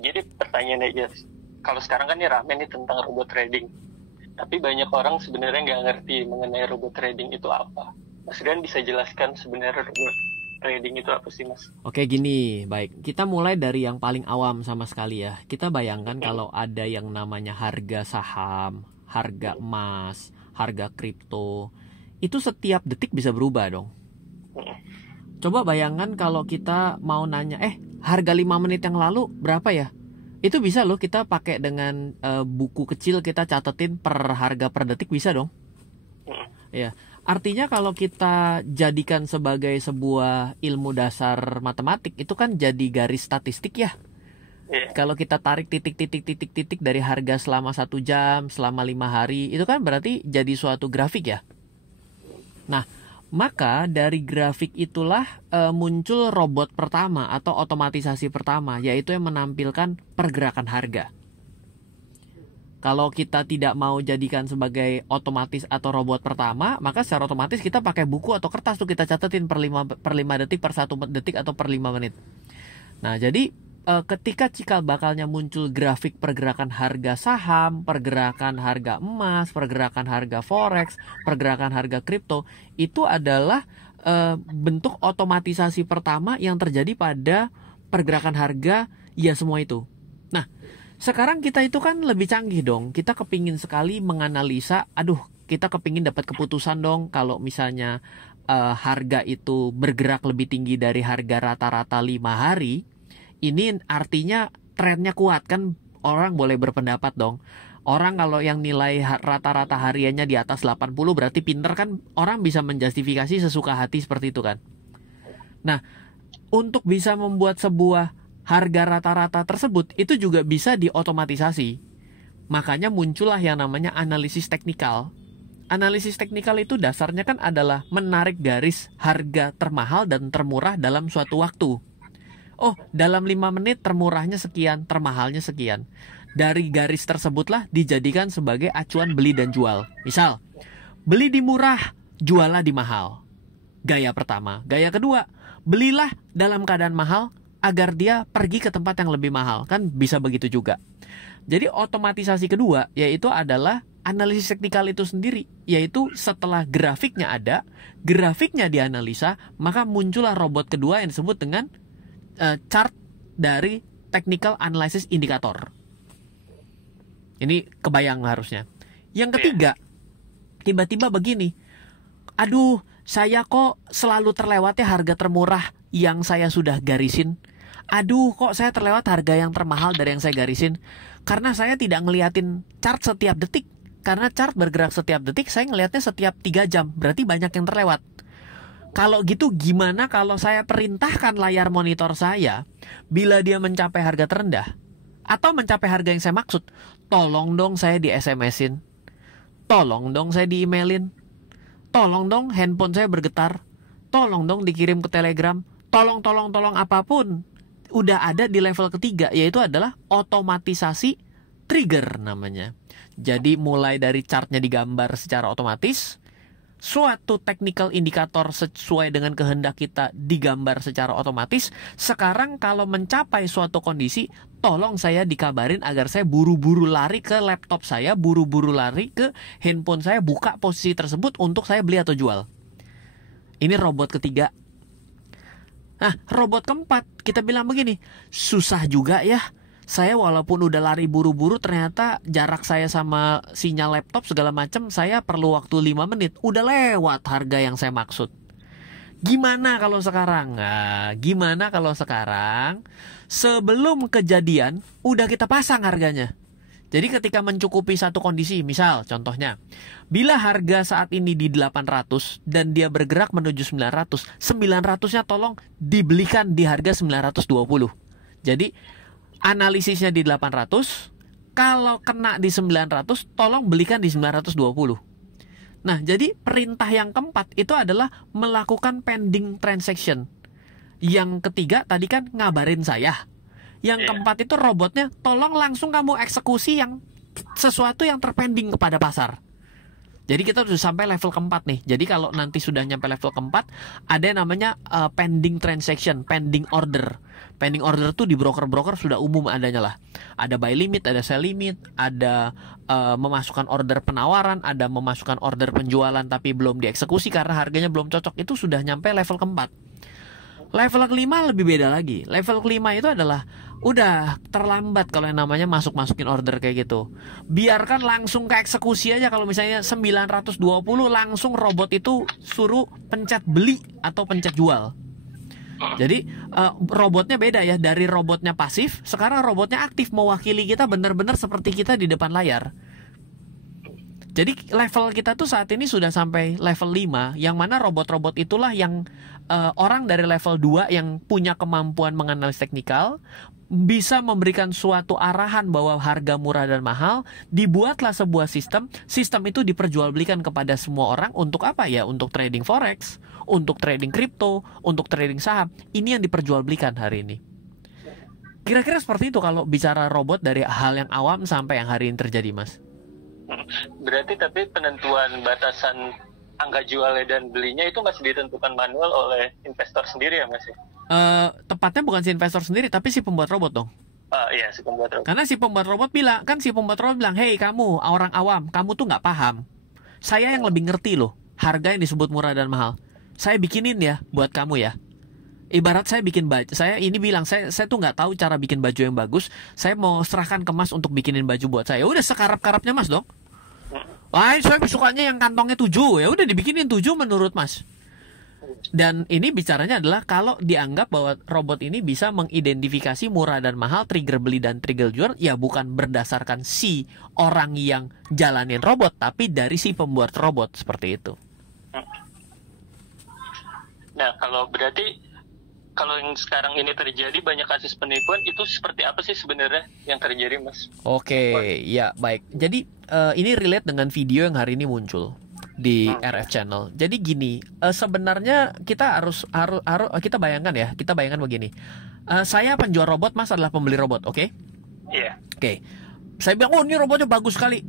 jadi pertanyaan aja. Kalau sekarang kan ini rame nih tentang robot trading. Tapi banyak orang sebenarnya nggak ngerti mengenai robot trading itu apa. Mas Rian bisa jelaskan sebenarnya robot trading itu apa sih, Mas? Oke, gini, baik. Kita mulai dari yang paling awam sama sekali ya. Kita bayangkan kalau ada yang namanya harga saham, harga emas, harga kripto. Itu setiap detik bisa berubah dong. Coba bayangkan kalau kita mau nanya, harga 5 menit yang lalu berapa ya? Itu bisa loh kita pakai dengan buku kecil, kita catetin per harga per detik, bisa dong. Ya, artinya kalau kita jadikan sebagai sebuah ilmu dasar matematik, itu kan jadi garis statistik ya. Kalau kita tarik titik-titik dari harga selama 1 jam, selama 5 hari, itu kan berarti jadi suatu grafik ya. Nah, maka dari grafik itulah muncul robot pertama atau otomatisasi pertama, yaitu yang menampilkan pergerakan harga. Kalau kita tidak mau jadikan sebagai otomatis atau robot pertama, maka secara otomatis kita pakai buku atau kertas tuh kita catetin per 5 detik, per 1 detik atau per 5 menit. Nah, jadi ketika cikal bakalnya muncul grafik pergerakan harga saham, pergerakan harga emas, pergerakan harga forex, pergerakan harga kripto, itu adalah bentuk otomatisasi pertama yang terjadi pada pergerakan harga ya semua itu. Nah, sekarang kita itu kan lebih canggih dong. Kita kepingin sekali menganalisa, kita kepingin dapat keputusan dong kalau misalnya harga itu bergerak lebih tinggi dari harga rata-rata 5 hari. Ini artinya trennya kuat kan, orang boleh berpendapat dong. Orang kalau yang nilai rata-rata hariannya di atas 80 berarti pinter kan, orang bisa menjustifikasi sesuka hati seperti itu kan. Nah, untuk bisa membuat sebuah harga rata-rata tersebut itu juga bisa diotomatisasi. Makanya muncullah yang namanya analisis teknikal. Analisis teknikal itu dasarnya kan adalah menarik garis harga termahal dan termurah dalam suatu waktu. Oh, dalam 5 menit termurahnya sekian, termahalnya sekian. Dari garis tersebutlah dijadikan sebagai acuan beli dan jual. Misal, beli di murah, jualah di mahal. Gaya pertama. Gaya kedua, belilah dalam keadaan mahal agar dia pergi ke tempat yang lebih mahal. Kan bisa begitu juga. Jadi otomatisasi kedua yaitu adalah analisis teknikal itu sendiri. Yaitu setelah grafiknya ada, grafiknya dianalisa, maka muncullah robot kedua yang disebut dengan chart dari technical analysis indicator. Ini kebayang harusnya. Yang ketiga, tiba-tiba begini, saya kok selalu terlewat ya harga termurah yang saya sudah garisin. Kok saya terlewat harga yang termahal dari yang saya garisin. Karena saya tidak ngeliatin chart setiap detik. Karena chart bergerak setiap detik, saya ngelihatnya setiap 3 jam. Berarti banyak yang terlewat. Kalau gitu gimana kalau saya perintahkan layar monitor saya, bila dia mencapai harga terendah atau mencapai harga yang saya maksud, tolong dong saya di SMS-in, tolong dong saya di emailin, tolong dong handphone saya bergetar, tolong dong dikirim ke Telegram, tolong apapun. Udah ada di level ketiga, yaitu adalah otomatisasi trigger namanya. Jadi mulai dari chartnya digambar secara otomatis, suatu technical indikator sesuai dengan kehendak kita digambar secara otomatis. Sekarang kalau mencapai suatu kondisi, tolong saya dikabarin agar saya buru-buru lari ke laptop saya, buru-buru lari ke handphone saya, buka posisi tersebut untuk saya beli atau jual. Ini robot ketiga. Nah, robot keempat, kita bilang begini, susah juga ya. Saya walaupun udah lari buru-buru, ternyata jarak saya sama sinyal laptop segala macam, saya perlu waktu 5 menit. Udah lewat harga yang saya maksud. Gimana kalau sekarang? Nah, gimana kalau sekarang sebelum kejadian udah kita pasang harganya? Jadi ketika mencukupi satu kondisi, misal contohnya, bila harga saat ini di 800 dan dia bergerak menuju 900, 900-nya tolong dibelikan di harga 920. Jadi analisisnya di 800, kalau kena di 900, tolong belikan di 920. Nah, jadi perintah yang keempat itu adalah melakukan pending transaction. Yang ketiga tadi kan ngabarin saya. Yang keempat itu robotnya, tolong langsung kamu eksekusi yang sesuatu yang terpending kepada pasar. Jadi kita sudah sampai level keempat nih. Jadi kalau nanti sudah nyampe level keempat, ada yang namanya pending transaction, pending order. Pending order tuh di broker-broker sudah umum adanya lah. Ada buy limit, ada sell limit, ada memasukkan order penawaran, ada memasukkan order penjualan tapi belum dieksekusi karena harganya belum cocok. Itu sudah nyampe level keempat. Level kelima lebih beda lagi. Level kelima itu adalah udah terlambat kalau yang namanya masukin order kayak gitu. Biarkan langsung ke eksekusi aja. Kalau misalnya 920 langsung robot itu suruh pencet beli atau pencet jual. Jadi robotnya beda ya. Dari robotnya pasif, sekarang robotnya aktif mewakili kita benar-benar seperti kita di depan layar. Jadi level kita tuh saat ini sudah sampai level 5, yang mana robot-robot itulah yang orang dari level 2 yang punya kemampuan menganalisis teknikal, bisa memberikan suatu arahan bahwa harga murah dan mahal, dibuatlah sebuah sistem itu diperjualbelikan kepada semua orang untuk apa ya? Untuk trading forex, untuk trading kripto, untuk trading saham. Ini yang diperjualbelikan hari ini. Kira-kira seperti itu kalau bicara robot dari hal yang awam sampai yang hari ini terjadi, Mas. Berarti tapi penentuan batasan angka jualnya dan belinya itu masih ditentukan manual oleh investor sendiri ya, Mas? Tepatnya bukan si investor sendiri, tapi si pembuat robot dong. Iya, si pembuat robot. Karena si pembuat robot bilang, hei kamu orang awam, kamu tuh nggak paham. Saya yang lebih ngerti loh harga yang disebut murah dan mahal. Saya bikinin ya buat kamu ya. Ibarat saya bikin baju, saya tuh nggak tahu cara bikin baju yang bagus. Saya mau serahkan ke Mas untuk bikinin baju buat saya. Udah sekarap-karapnya Mas dong. Wah, saya sukanya yang kantongnya 7. Ya udah dibikinin 7 menurut Mas. Dan ini bicaranya adalah kalau dianggap bahwa robot ini bisa mengidentifikasi murah dan mahal, trigger beli dan trigger jual, ya bukan berdasarkan si orang yang jalanin robot, tapi dari si pembuat robot, seperti itu. Nah, kalau yang sekarang ini terjadi banyak kasus penipuan, itu seperti apa sih sebenarnya yang terjadi, Mas? Oke, ya baik. Jadi ini relate dengan video yang hari ini muncul di RF Channel. Jadi gini, sebenarnya kita harus kita bayangkan begini. Saya penjual robot, Mas adalah pembeli robot, oke? Iya. Oke. Saya bilang, oh ini robotnya bagus sekali.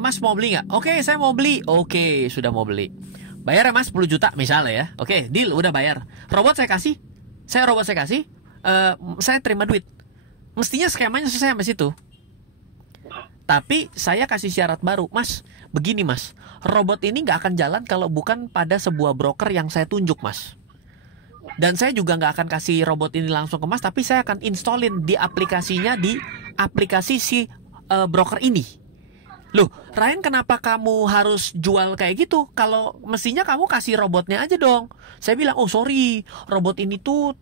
Mas mau beli nggak? Oke, saya mau beli. Oke, sudah mau beli. Bayar ya Mas 10 juta misalnya ya. Oke, deal, udah bayar. Robot saya kasih. Saya terima duit. Mestinya skemanya selesai sampai situ. Tapi saya kasih syarat baru, Mas. Begini Mas, robot ini nggak akan jalan kalau bukan pada sebuah broker yang saya tunjuk, Mas. Dan saya juga nggak akan kasih robot ini langsung ke Mas, tapi saya akan installin di aplikasinya, di aplikasi si broker ini. Loh, Ryan, kenapa kamu harus jual kayak gitu? Kalau mestinya kamu kasih robotnya aja dong. Saya bilang, oh sorry, robot ini tuh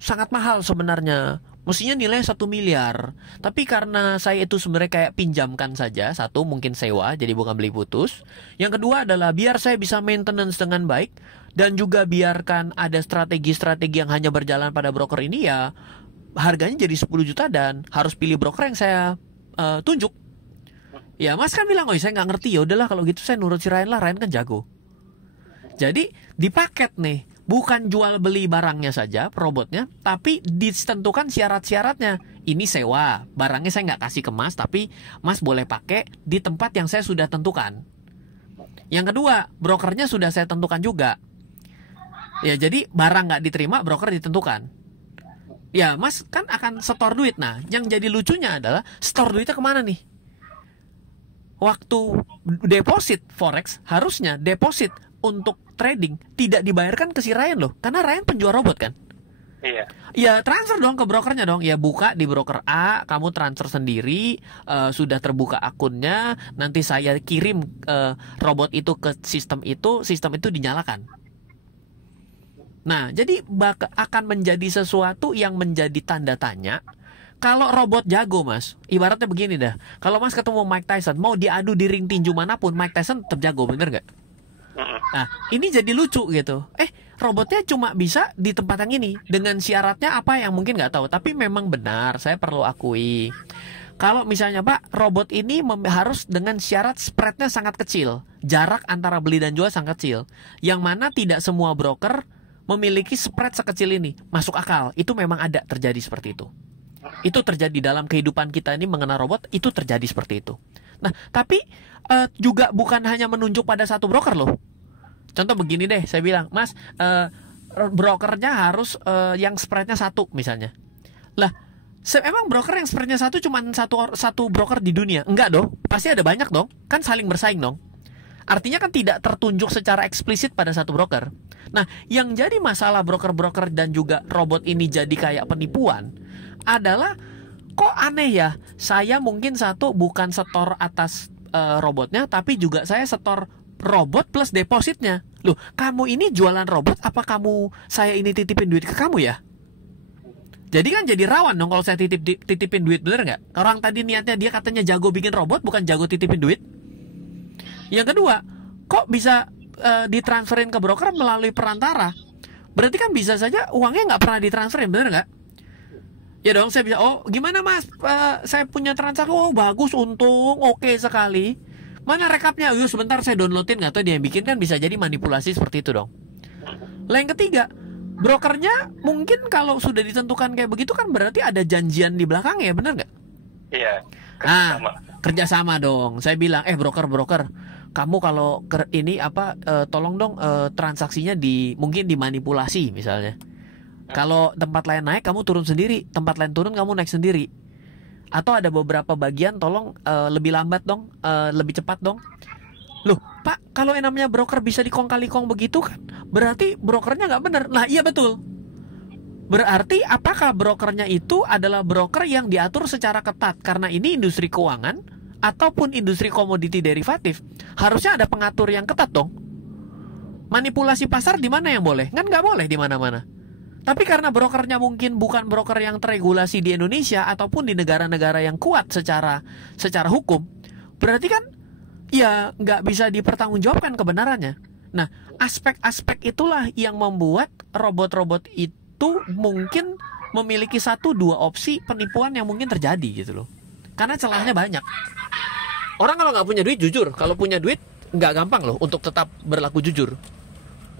sangat mahal sebenarnya. Mestinya nilai 1 miliar. Tapi karena saya itu sebenarnya kayak pinjamkan saja. Satu, mungkin sewa, jadi bukan beli putus. Yang kedua adalah biar saya bisa maintenance dengan baik. Dan juga biarkan ada strategi-strategi yang hanya berjalan pada broker ini ya. Harganya jadi 10 juta dan harus pilih broker yang saya tunjuk. Ya Mas kan bilang, oh saya nggak ngerti, ya udahlah kalau gitu saya nurut si Ryan lah, Ryan kan jago. Jadi di paket nih, bukan jual beli barangnya saja, robotnya, tapi ditentukan syarat-syaratnya. Ini sewa, barangnya saya nggak kasih ke Mas, tapi Mas boleh pakai di tempat yang saya sudah tentukan. Yang kedua, brokernya sudah saya tentukan juga. Ya jadi barang nggak diterima, broker ditentukan. Ya Mas kan akan setor duit. Nah yang jadi lucunya adalah setor duitnya kemana nih? Waktu deposit forex, harusnya deposit untuk trading tidak dibayarkan ke si Ryan loh, karena Ryan penjual robot kan. Iya. Ya transfer dong ke brokernya dong. Ya buka di broker A, kamu transfer sendiri, sudah terbuka akunnya, nanti saya kirim robot itu ke sistem itu dinyalakan. Nah jadi akan menjadi sesuatu yang menjadi tanda tanya. Kalau robot jago Mas, ibaratnya begini dah. Kalau Mas ketemu Mike Tyson, mau diadu di ring tinju manapun, Mike Tyson tetap jago, bener gak? Nah, ini jadi lucu gitu. Robotnya cuma bisa di tempat yang ini. Dengan syaratnya apa yang mungkin gak tahu. Tapi memang benar, saya perlu akui. Kalau misalnya Pak, robot ini harus dengan syarat spreadnya sangat kecil. Jarak antara beli dan jual sangat kecil. Yang mana tidak semua broker memiliki spread sekecil ini. Masuk akal, itu memang ada terjadi seperti itu. Itu terjadi dalam kehidupan kita ini mengenal robot, itu terjadi seperti itu. Nah, tapi juga bukan hanya menunjuk pada satu broker loh. Contoh begini deh, saya bilang, Mas, brokernya harus yang spreadnya satu misalnya. Lah, emang broker yang spreadnya satu cuma satu broker di dunia? Enggak dong, pasti ada banyak dong. Kan saling bersaing dong. Artinya kan tidak tertunjuk secara eksplisit pada satu broker. Nah, yang jadi masalah broker-broker dan juga robot ini jadi kayak penipuan adalah, kok aneh ya, saya mungkin satu bukan setor atas robotnya, tapi juga saya setor robot plus depositnya. Loh, kamu ini jualan robot, apa saya ini titipin duit ke kamu ya? Jadi kan jadi rawan dong kalau saya titipin duit, bener nggak? Orang tadi niatnya dia katanya jago bikin robot, bukan jago titipin duit. Yang kedua, kok bisa ditransferin ke broker melalui perantara? Berarti kan bisa saja uangnya nggak pernah ditransferin, bener nggak? Ya dong, saya bisa, oh gimana Mas, saya punya transaksi, oh bagus, untung, oke sekali. Mana rekapnya? Yuk sebentar saya downloadin, nggak tahu dia yang bikin, kan bisa jadi manipulasi seperti itu dong. Lah yang ketiga, brokernya mungkin kalau sudah ditentukan kayak begitu kan berarti ada janjian di belakangnya, bener nggak? Iya, kerjasama. Kerjasama dong. Saya bilang, broker, kamu kalau ini tolong dong transaksinya mungkin dimanipulasi misalnya. Kalau tempat lain naik kamu turun sendiri, tempat lain turun kamu naik sendiri. Atau ada beberapa bagian tolong lebih lambat dong, lebih cepat dong. Loh, Pak, kalau yang namanya broker bisa dikong-kali-kong begitu kan berarti brokernya nggak benar. Nah, iya betul. Berarti apakah brokernya itu adalah broker yang diatur secara ketat? Karena ini industri keuangan ataupun industri komoditi derivatif, harusnya ada pengatur yang ketat dong. Manipulasi pasar di mana yang boleh? Kan nggak boleh di mana-mana. Tapi karena brokernya mungkin bukan broker yang terregulasi di Indonesia ataupun di negara-negara yang kuat secara hukum, berarti kan ya nggak bisa dipertanggungjawabkan kebenarannya. Nah, aspek-aspek itulah yang membuat robot-robot itu mungkin memiliki 1-2 opsi penipuan yang mungkin terjadi gitu loh. Karena celahnya banyak. Orang kalau nggak punya duit jujur, kalau punya duit nggak gampang loh untuk tetap berlaku jujur.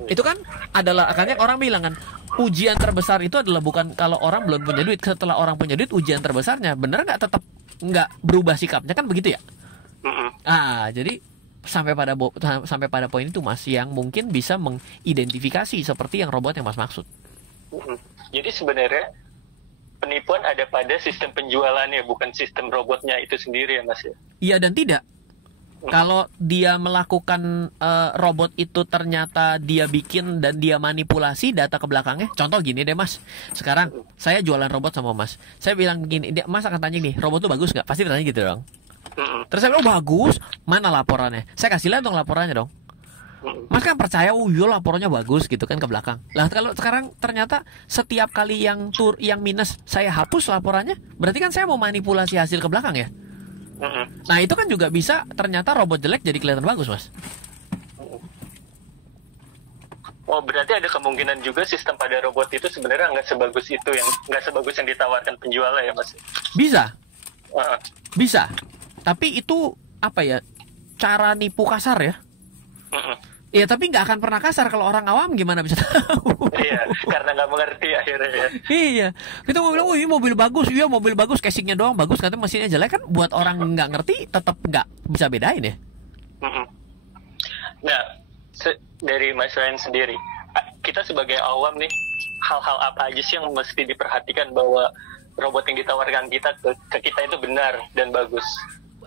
Itu kan adalah, akhirnya orang bilang kan, ujian terbesar itu adalah bukan kalau orang belum punya duit. Setelah orang punya duit, ujian terbesarnya bener nggak tetap nggak berubah sikapnya, kan begitu ya? Jadi sampai pada poin itu Mas, yang mungkin bisa mengidentifikasi seperti yang robot yang Mas maksud. Jadi sebenarnya penipuan ada pada sistem penjualannya, bukan sistem robotnya itu sendiri ya Mas ya? Iya dan tidak. Kalau dia melakukan robot itu ternyata dia bikin dan dia manipulasi data ke belakangnya. Contoh gini deh Mas, sekarang saya jualan robot sama Mas. Saya bilang gini, Mas akan tanya nih, robot tuh bagus nggak? Pasti bertanya gitu dong. Terus saya bilang, oh bagus, mana laporannya? Saya kasih lihat dong laporannya dong. Mas kan percaya, oh iya laporannya bagus gitu kan ke belakang. Lah kalau sekarang ternyata setiap kali yang minus saya hapus laporannya, berarti kan saya mau manipulasi hasil ke belakang ya. Nah itu kan juga bisa ternyata robot jelek jadi kelihatan bagus Mas. Oh berarti ada kemungkinan juga sistem pada robot itu sebenarnya nggak sebagus itu, nggak sebagus yang ditawarkan penjualnya ya Mas? Bisa, bisa. Tapi itu apa ya, cara nipu kasar ya. Ya tapi nggak akan pernah kasar, kalau orang awam gimana bisa tahu? Iya, karena nggak mengerti akhirnya ya. Iya, kita mau bilang, oh ini mobil bagus, iya mobil bagus, casingnya doang bagus, katanya mesinnya jelek, kan buat orang nggak ngerti tetap nggak bisa bedain ya. Nah, dari Mas Ryan sendiri, kita sebagai awam nih, hal-hal apa aja sih yang mesti diperhatikan bahwa robot yang ditawarkan kita ke kita itu benar dan bagus?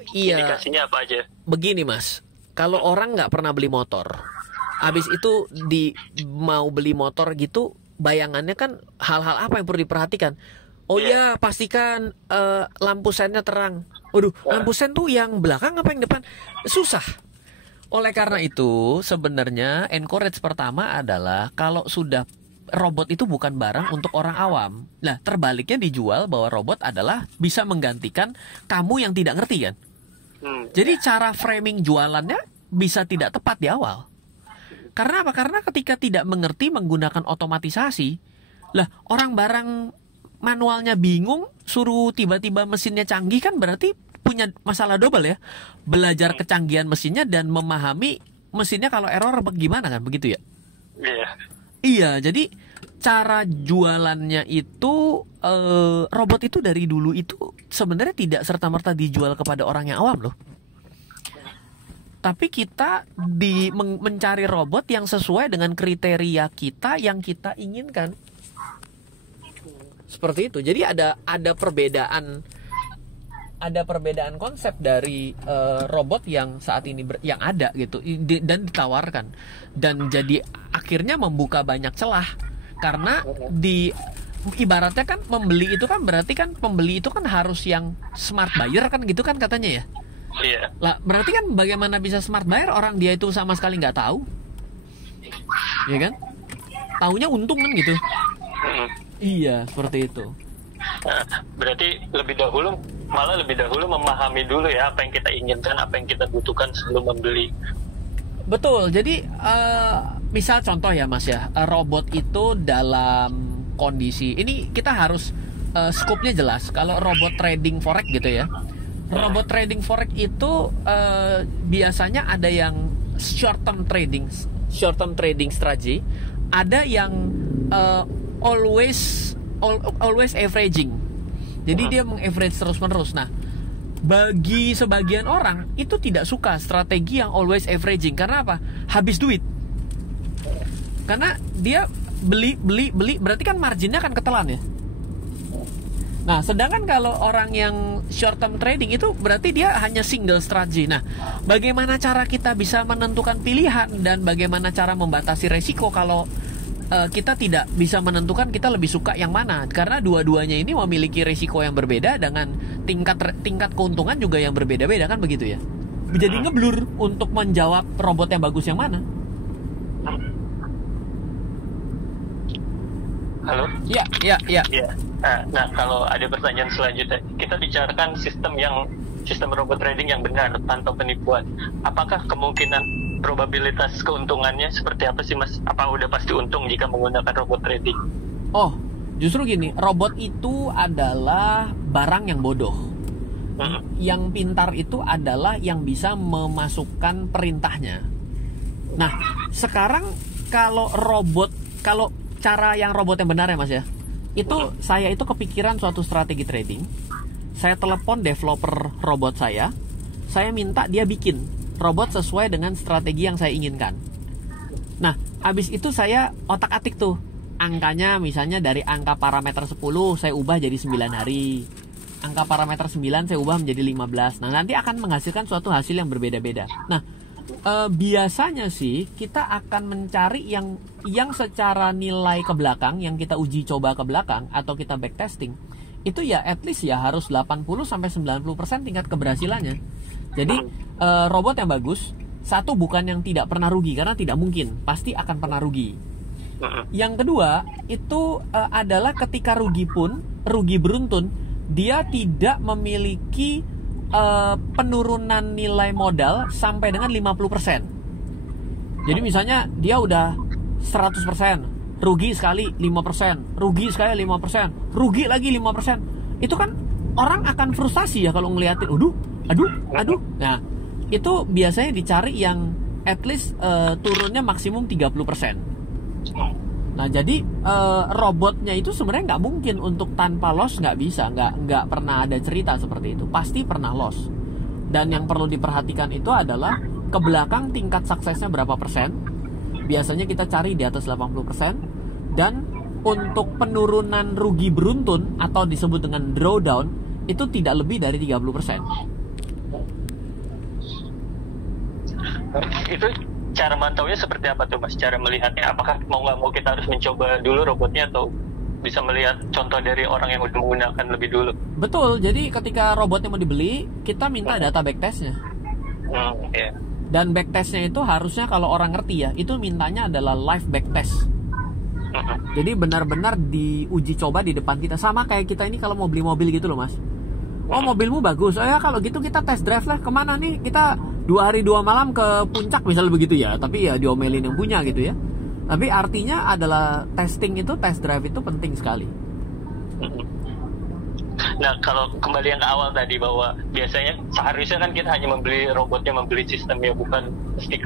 Iya. Indikasinya apa aja? Begini Mas, kalau orang nggak pernah beli motor, abis itu mau beli motor gitu, bayangannya kan hal-hal apa yang perlu diperhatikan? Oh iya, pastikan lampu sennya terang. Waduh, lampu sen tuh yang belakang apa yang depan? Susah. Oleh karena itu, sebenarnya encourage pertama adalah kalau sudah robot itu bukan barang untuk orang awam. Nah, terbaliknya dijual bahwa robot adalah bisa menggantikan kamu yang tidak ngerti kan? Jadi cara framing jualannya bisa tidak tepat di awal. Karena apa? Karena ketika tidak mengerti menggunakan otomatisasi, lah orang barang manualnya bingung, suruh tiba-tiba mesinnya canggih, kan berarti punya masalah double ya. Belajar kecanggihan mesinnya dan memahami mesinnya kalau error bagaimana kan, begitu ya? Iya, jadi cara jualannya itu robot itu dari dulu itu sebenarnya tidak serta-merta dijual kepada orang yang awam loh. Tapi kita mencari robot yang sesuai dengan kriteria kita yang kita inginkan. Seperti itu. Jadi ada perbedaan konsep dari robot yang saat ini yang ada gitu dan ditawarkan, dan jadi akhirnya membuka banyak celah karena ibaratnya kan membeli itu kan berarti kan pembeli itu kan harus yang smart buyer kan gitu kan katanya ya. Iya. Lah berarti kan bagaimana bisa smart buyer orang dia itu sama sekali nggak tahu, ya kan? Taunya untung kan gitu. Iya seperti itu. Nah, berarti lebih dahulu memahami dulu ya apa yang kita inginkan, apa yang kita butuhkan sebelum membeli. Betul. Jadi misal contoh ya Mas ya, robot itu dalam kondisi ini kita harus scope-nya jelas. Kalau robot trading forex gitu ya, robot trading forex itu biasanya ada yang short term trading strategy, ada yang always averaging. Jadi dia mengaverage terus-menerus. Nah, bagi sebagian orang itu tidak suka strategi yang always averaging. Karena apa? Habis duit. Karena dia beli berarti kan marginnya kan ketelan ya. Nah, sedangkan kalau orang yang short term trading itu berarti dia hanya single strategy. Nah, bagaimana cara kita bisa menentukan pilihan dan bagaimana cara membatasi resiko kalau kita tidak bisa menentukan kita lebih suka yang mana, karena dua-duanya ini memiliki risiko yang berbeda dengan tingkat keuntungan juga yang berbeda-beda kan begitu ya. Jadi ngeblur untuk menjawab robot yang bagus yang mana. Halo? Ya. Nah, kalau ada pertanyaan selanjutnya, kita bicarakan sistem robot trading yang benar tanpa penipuan. Apakah kemungkinan probabilitas keuntungannya seperti apa sih Mas? Apa udah pasti untung jika menggunakan robot trading? Oh, justru gini, robot itu adalah barang yang bodoh. Yang pintar itu adalah yang bisa memasukkan perintahnya. Nah, sekarang kalau cara yang robot yang benar ya Mas ya, itu saya itu kepikiran suatu strategi trading. Saya telepon developer robot saya minta dia bikin robot sesuai dengan strategi yang saya inginkan. Nah, habis itu saya otak-atik tuh angkanya, misalnya dari angka parameter 10 saya ubah jadi 9 hari. Angka parameter 9 saya ubah menjadi 15. Nah, nanti akan menghasilkan suatu hasil yang berbeda-beda. Nah, biasanya sih kita akan mencari yang secara nilai ke belakang, yang kita uji coba ke belakang atau kita backtesting, itu ya at least ya harus 80-90% tingkat keberhasilannya. Jadi robot yang bagus, satu bukan yang tidak pernah rugi, karena tidak mungkin, pasti akan pernah rugi. Yang kedua itu adalah ketika rugi pun, rugi beruntun, dia tidak memiliki penurunan nilai modal sampai dengan 50%. Jadi misalnya dia udah 100%, rugi sekali 5%, rugi sekali 5%, rugi lagi 5%. Itu kan orang akan frustasi ya kalau ngeliatin, aduh. Nah, itu biasanya dicari yang at least turunnya maksimum 30%. Nah, jadi robotnya itu sebenarnya nggak mungkin untuk tanpa loss, nggak bisa, nggak pernah ada cerita seperti itu, pasti pernah loss. Dan yang perlu diperhatikan itu adalah ke belakang tingkat suksesnya berapa persen. Biasanya kita cari di atas 80%. Dan untuk penurunan rugi beruntun atau disebut dengan drawdown itu tidak lebih dari 30%. Itu cara mantaunya seperti apa tuh Mas? Cara melihatnya, apakah mau nggak mau kita harus mencoba dulu robotnya atau bisa melihat contoh dari orang yang udah menggunakan lebih dulu? Betul, jadi ketika robotnya mau dibeli, kita minta data backtestnya. Yeah. Dan backtestnya itu harusnya kalau orang ngerti ya, itu mintanya adalah live backtest. Jadi benar-benar diuji coba di depan kita. Sama kayak kita ini kalau mau beli mobil gitu loh Mas. Oh mobilmu bagus, oh ya kalau gitu kita test drive lah. Kemana nih? Kita 2 hari 2 malam ke puncak misalnya begitu ya. Tapi ya diomelin yang punya gitu ya. Tapi artinya adalah testing itu, test drive itu penting sekali. Nah kalau kembali yang ke awal tadi, bahwa biasanya seharusnya kan kita hanya membeli robotnya, membeli sistemnya, bukan mesti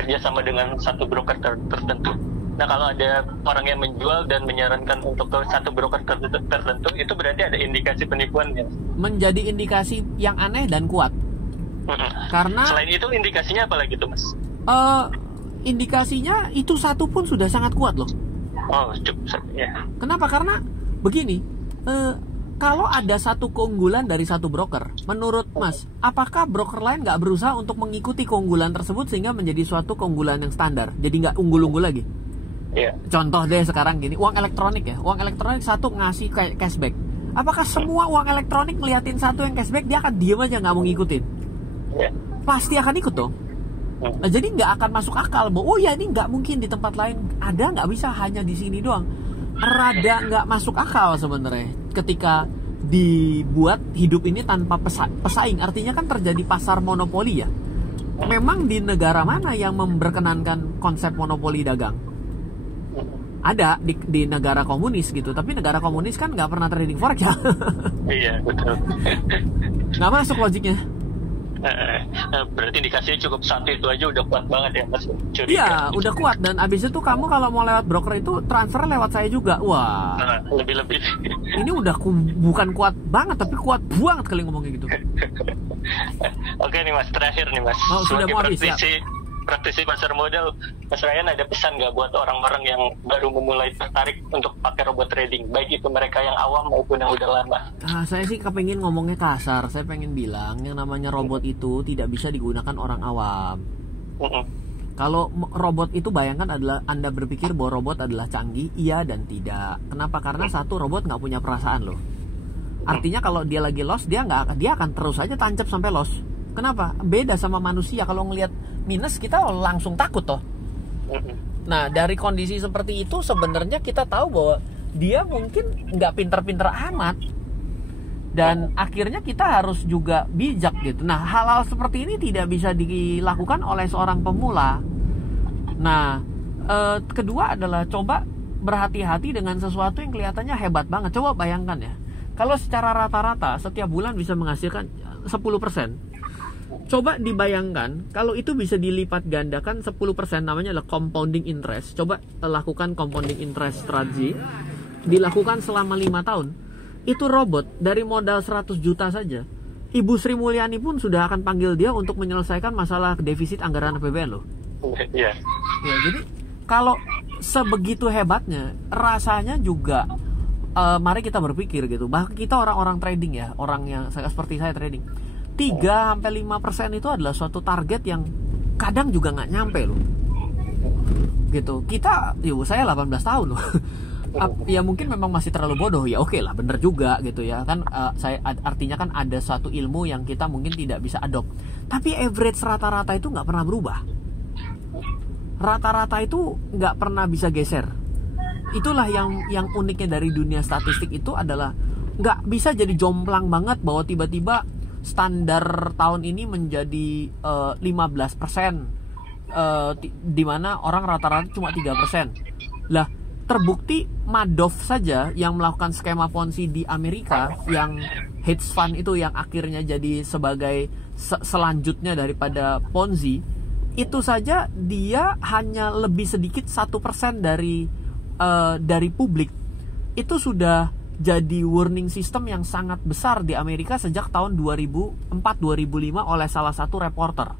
kerjasama dengan satu broker tertentu. Nah kalau ada orang yang menjual dan menyarankan untuk ke satu broker tertentu, itu berarti ada indikasi penipuan ya? Menjadi indikasi yang aneh dan kuat. Karena selain itu indikasinya apa lagi tuh Mas? Indikasinya itu satu pun sudah sangat kuat loh. Oh, cukup ya. Kenapa? Karena begini, kalau ada satu keunggulan dari satu broker, menurut Mas, apakah broker lain nggak berusaha untuk mengikuti keunggulan tersebut sehingga menjadi suatu keunggulan yang standar, jadi nggak unggul-unggul lagi? Iya. Contoh deh sekarang gini, uang elektronik ya, uang elektronik satu ngasih kayak cashback. Apakah semua uang elektronik ngeliatin satu yang cashback dia akan diem aja nggak mau ngikutin? Iya. Pasti akan ikut dong. Nah, jadi nggak akan masuk akal bahwa oh ya ini nggak mungkin di tempat lain ada, nggak bisa hanya di sini doang. Rada nggak masuk akal sebenarnya ketika dibuat hidup ini tanpa pesaing. Artinya kan terjadi pasar monopoli ya. Memang di negara mana yang memperkenankan konsep monopoli dagang? Ada di negara komunis gitu, tapi negara komunis kan nggak pernah trading forex ya. Iya, betul. Nggak masuk logiknya. Berarti indikasinya cukup satu itu aja udah kuat banget ya Mas. Iya, udah kuat. Dan abis itu kamu kalau mau lewat broker itu transfer lewat saya juga. Wah, lebih-lebih. ini udah bukan kuat banget, tapi kuat banget kali ngomongnya gitu. Oke nih Mas, terakhir nih Mas. Oh, sudah mau habis ya? Praktisi pasar modal, Mas Ryan ada pesan nggak buat orang-orang yang baru memulai tertarik untuk pakai robot trading, baik itu mereka yang awam maupun yang udah lama? Saya sih kepengin ngomongnya kasar. Saya pengen bilang yang namanya robot itu tidak bisa digunakan orang awam. Kalau robot itu bayangkan adalah Anda berpikir bahwa robot adalah canggih, iya dan tidak. Kenapa? Karena satu, robot nggak punya perasaan loh. Artinya kalau dia lagi loss, dia akan terus aja tancap sampai loss. Kenapa? Beda sama manusia. Kalau ngelihat minus kita langsung takut toh. Nah dari kondisi seperti itu sebenarnya kita tahu bahwa dia mungkin nggak pinter-pinter amat. Dan akhirnya kita harus juga bijak gitu. Nah hal-hal seperti ini tidak bisa dilakukan oleh seorang pemula. Nah kedua adalah coba berhati-hati dengan sesuatu yang kelihatannya hebat banget. Coba bayangkan ya, kalau secara rata-rata setiap bulan bisa menghasilkan 10%. Coba dibayangkan kalau itu bisa dilipat gandakan 10%, namanya adalah compounding interest. Coba lakukan compounding interest strategy, dilakukan selama 5 tahun. Itu robot dari modal 100 juta saja, Ibu Sri Mulyani pun sudah akan panggil dia untuk menyelesaikan masalah defisit anggaran APBN loh. Iya. Ya, jadi kalau sebegitu hebatnya, rasanya juga mari kita berpikir gitu. Bahkan kita orang-orang trading ya, orang yang seperti saya trading, 3-5% itu adalah suatu target yang kadang juga nggak nyampe loh. Gitu. Kita, saya 18 tahun loh. Ya mungkin memang masih terlalu bodoh, ya oke lah, bener juga gitu ya kan. Artinya kan ada suatu ilmu yang kita mungkin tidak bisa adopt. Tapi average rata-rata itu nggak pernah berubah. Rata-rata itu nggak pernah bisa geser. Itulah yang uniknya dari dunia statistik itu adalah nggak bisa jadi jomplang banget bahwa tiba-tiba standar tahun ini menjadi 15%, di mana orang rata-rata cuma 3%. Lah, terbukti Madoff saja yang melakukan skema Ponzi di Amerika, yang hedge fund itu yang akhirnya jadi sebagai selanjutnya daripada Ponzi, itu saja dia hanya lebih sedikit 1% dari publik. Itu sudah jadi warning system yang sangat besar di Amerika sejak tahun 2004-2005 oleh salah satu reporter.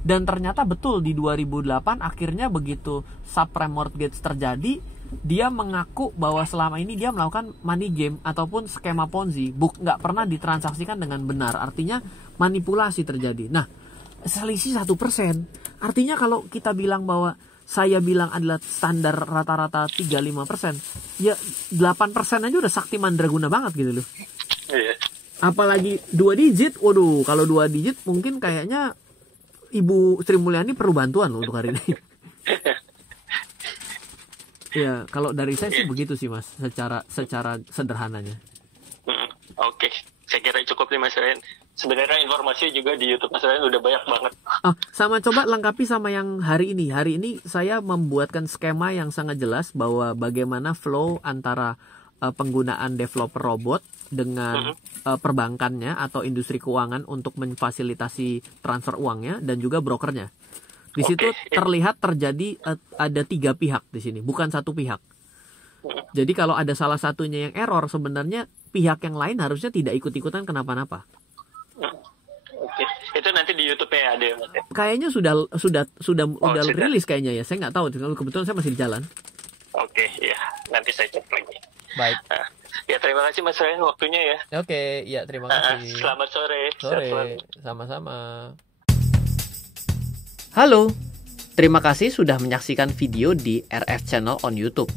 Dan ternyata betul di 2008 akhirnya begitu subprime mortgage terjadi, dia mengaku bahwa selama ini dia melakukan money game ataupun skema Ponzi, nggak pernah ditransaksikan dengan benar. Artinya manipulasi terjadi. Nah, selisih 1%. Artinya kalau kita bilang bahwa saya bilang adalah standar rata-rata 3-5%, ya 8% aja udah sakti mandraguna banget gitu loh. Iya. Apalagi 2 digit, waduh, kalau 2 digit mungkin kayaknya Ibu Sri Mulyani perlu bantuan loh untuk hari ini. Ya, kalau dari saya sih begitu sih Mas, secara sederhananya. Oke, saya kira cukup nih Mas Ryan. Sebenarnya informasi juga di YouTube Mas Ryan udah banyak banget. Sama coba lengkapi sama yang hari ini. Hari ini saya membuatkan skema yang sangat jelas bahwa bagaimana flow antara penggunaan developer robot dengan perbankannya atau industri keuangan untuk memfasilitasi transfer uangnya dan juga brokernya. Di situ terlihat terjadi ada 3 pihak di sini, bukan satu pihak. Jadi kalau ada salah satunya yang error, sebenarnya pihak yang lain harusnya tidak ikut-ikutan kenapa-napa. Oke, Itu nanti di YouTube-nya ada ya, Mas? Kayaknya sudah sudah. rilis kayaknya ya. Saya nggak tahu. Kebetulan saya masih di jalan. Oke, ya. Nanti saya cek lagi. Baik. Nah, ya terima kasih Mas Ryan waktunya ya. Oke, ya terima kasih. Selamat sore. Sore, sama-sama. Halo, terima kasih sudah menyaksikan video di RF Channel on YouTube.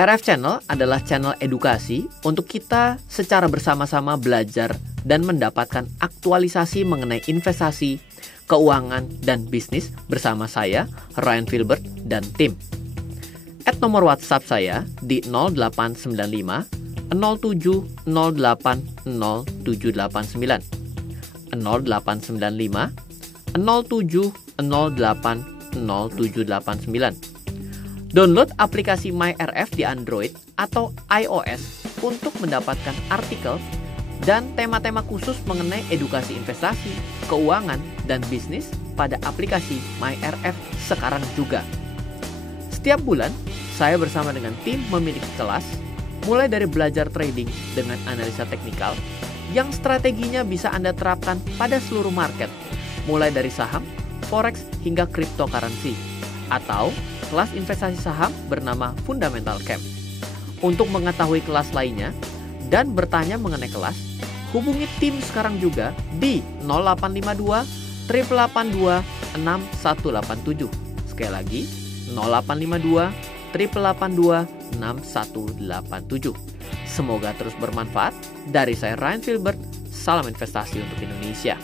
RF Channel adalah channel edukasi untuk kita secara bersama-sama belajar dan mendapatkan aktualisasi mengenai investasi, keuangan, dan bisnis bersama saya, Ryan Filbert, dan tim. Add nomor WhatsApp saya di 0895 07 08 0789 0895 07 08 0789. Download aplikasi MyRF di Android atau iOS untuk mendapatkan artikel dan tema-tema khusus mengenai edukasi investasi, keuangan, dan bisnis pada aplikasi MyRF sekarang juga. Setiap bulan, saya bersama dengan tim memiliki kelas, mulai dari belajar trading dengan analisa teknikal, yang strateginya bisa Anda terapkan pada seluruh market, mulai dari saham, forex, hingga cryptocurrency, atau kelas investasi saham bernama Fundamental Camp. Untuk mengetahui kelas lainnya dan bertanya mengenai kelas, hubungi tim sekarang juga di 0852 882 6187. Sekali lagi, 0852 882 6187. Semoga terus bermanfaat. Dari saya Ryan Filbert, salam investasi untuk Indonesia.